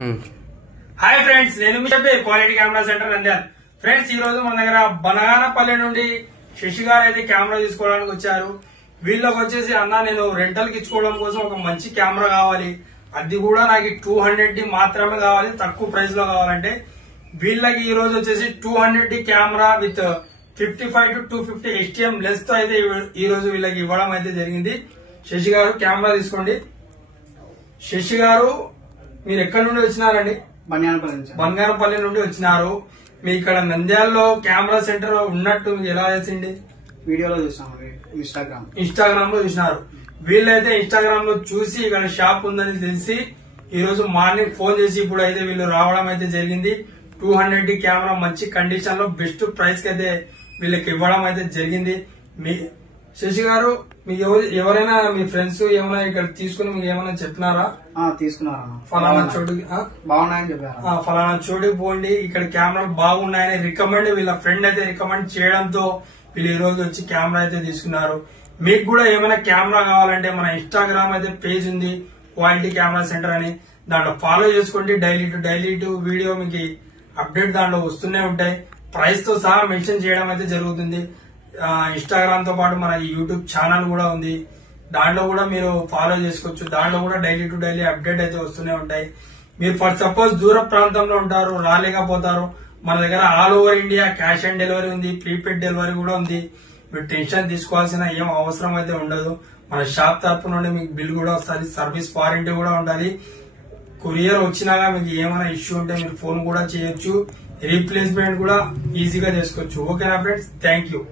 Hi friends, నేను మీ చెప్పే quality camera centre Nandyal. Friends, ఈ రోజు మన దగ్గర బనగానపల్లి నుండి శశి గారు అయితే కెమెరా తీసుకోవడానికి వచ్చారు. వీళ్ళకి వచ్చేసి అన్న నేను రెంటల్ కి ఇచ్చుకోవడం కోసం ఒక మంచి కెమెరా కావాలి, అది కూడా నాకు 200 మాత్రమే కావాలి, తక్కువ ప్రైస్ లో కావాలంటే వీళ్ళకి ఈ రోజు వచ్చేసి 200 camera with 55 to 250 HTM lens తో అయితే ఈ రోజు వీళ్ళకి ఇవ్వడం అయితే జరిగింది. శశి గారు కెమెరా తీసుకోండి. శశి గారు, మీరు ఎక్కడి నుండి వచ్చినారండి? బంగారపల్లి నుండి వచ్చినారు. మీ ఇక్కడ నంద్యాలలో కెమెరా సెంటర్ ఉన్నట్టు మీకు ఎలా తెలిసింది? వీడియోలో చూసాము, ఇన్స్టాగ్రామ్ లో చూసినారు. వీళ్ళైతే ఇన్స్టాగ్రామ్ లో చూసి ఇక్కడ షాప్ ఉందని తెలిసి ఈ రోజు మార్నింగ్ ఫోన్ చేసి ఇప్పుడు అయితే వీళ్ళు రావడం అయితే జరిగింది. 200 కెమెరా మంచి కండిషన్ లో బెస్ట్ ప్రైస్ కి అయితే వీళ్ళకి ఇవ్వడం అయితే జరిగింది. మీ శశి గారు, మీకు ఎవరైనా మీ ఫ్రెండ్స్ ఏమైనా ఇక్కడ తీసుకుని మీకు ఏమైనా చెప్పినారా? తీసుకున్నారా? ఫలానా చోటుకి బాగున్నాయని చెప్పారు. ఫలానా చోటుకి పోండి, ఇక్కడ కెమెరాలు బాగున్నాయని రికమెండ్ వీళ్ళ ఫ్రెండ్ అయితే రికమెండ్ చేయడంతో వీళ్ళు ఈ రోజు వచ్చి కెమెరా అయితే తీసుకున్నారు. మీకు కూడా ఏమైనా కెమెరా కావాలంటే మన ఇన్స్టాగ్రామ్ అయితే పేజ్ ఉంది, క్వాలిటీ కెమెరా సెంటర్ అని. దాంట్లో ఫాలో చేసుకోండి. డైలీ టు వీడియో మీకు అప్డేట్ దాంట్లో వస్తూనే ఉంటాయి. ప్రైస్ తో సహా మెన్షన్ చేయడం అయితే జరుగుతుంది. ఇన్స్టాగ్రామ్ తో పాటు మన యూట్యూబ్ ఛానల్ కూడా ఉంది, దాంట్లో కూడా మీరు ఫాలో చేసుకోవచ్చు. దాంట్లో కూడా డైలీ అప్డేట్ అయితే వస్తూనే ఉంటాయి. మీరు ఫర్ సపోజ్ దూర ప్రాంతంలో ఉంటారు, రాలేకపోతారు, మన దగ్గర all over India cash on delivery ఉంది, ప్రీపెయిడ్ డెలివరీ కూడా ఉంది. మీరు టెన్షన్ తీసుకోవాల్సిన ఏం అవసరం అయితే ఉండదు. మన షాప్ తరపు నుండి మీకు బిల్ కూడా వస్తుంది, సర్వీస్ వారంటీ కూడా ఉండాలి. కొరియర్ వచ్చినాక మీకు ఏమైనా ఇష్యూ ఉంటే మీరు ఫోన్ కూడా చేయొచ్చు, రీప్లేస్మెంట్ కూడా ఈజీగా చేసుకోవచ్చు. ఓకేనా ఫ్రెండ్స్, థ్యాంక్ యూ.